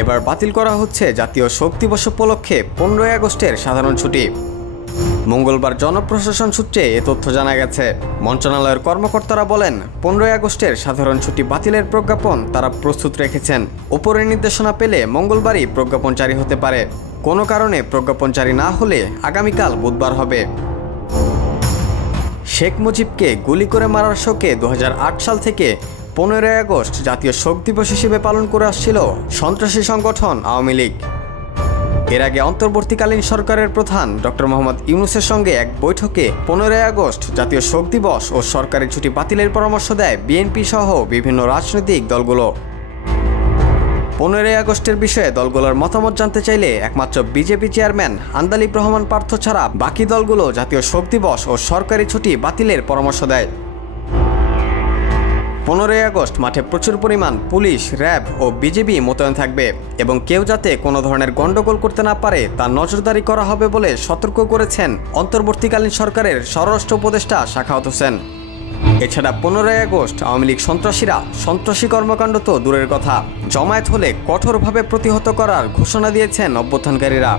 এবার বাতিল করা হচ্ছে জাতীয় শোক দিবস উপলক্ষে 15ই আগস্টের সাধারণ ছুটি। মঙ্গলবার জনপ্রশাসন সূত্রে এ তথ্য জানা গেছে। মন্ত্রণালয়ের কর্মকর্তারা বলেন, 15ই আগস্টের সাধারণ ছুটি বাতিলের প্রজ্ঞাপন তারা প্রস্তুত রেখেছেন। উপরের নির্দেশনা পেলে মঙ্গলবারই প্রজ্ঞাপন জারি হতে পারে। কোনো কারণে প্রজ্ঞাপন জারি না হলে আগামীকাল বুধবার হবে। শেখ মুজিবকে গুলি করে মারার শোকে 2008 সাল থেকে 15ই আগস্ট জাতীয় শোক দিবস হিসেবে পালন করে আসছিল সন্ত্রাসী সংগঠন আওয়ামী লীগ। এর আগে অন্তর্বর্তীকালীন সরকারের প্রধান ডক্টর মোহাম্মদ ইউনূসের সঙ্গে এক বৈঠকে 15ই আগস্ট জাতীয় শোক দিবস ও সরকারি ছুটি বাতিলের পরামর্শ দেয় বিএনপি সহ বিভিন্ন রাজনৈতিক দলগুলো। 15ই আগস্টের বিষয়ে দলগুলোর মতামত জানতে চাইলে একমাত্র বিজেপি চেয়ারম্যান আন্দালিব রহমান পার্থ ছাড়া বাকি দলগুলো জাতীয় শোক দিবস ও সরকারি ছুটি বাতিলের পরামর্শ দেয়। 15ই আগস্ট মাঠে প্রচুর পরিমাণ পুলিশ, র্যাব ও বিজিবি মোতায়েন থাকবে এবং কেউ যাতে কোনো ধরনের গণ্ডগোল করতে না পারে তা নজরদারি করা হবে বলে সতর্ক করেছেন অন্তর্বর্তীকালীন সরকারের স্বরাষ্ট্র উপদেষ্টা সাখাওয়াত হোসেন। এছাড়া 15ই আগস্ট আওয়ামী লীগ সন্ত্রাসীরা সন্ত্রাসী কর্মকাণ্ড তো দূরের কথা, জমায়েত হলে কঠোরভাবে প্রতিহত করার ঘোষণা দিয়েছেন অভ্যুত্থানকারীরা।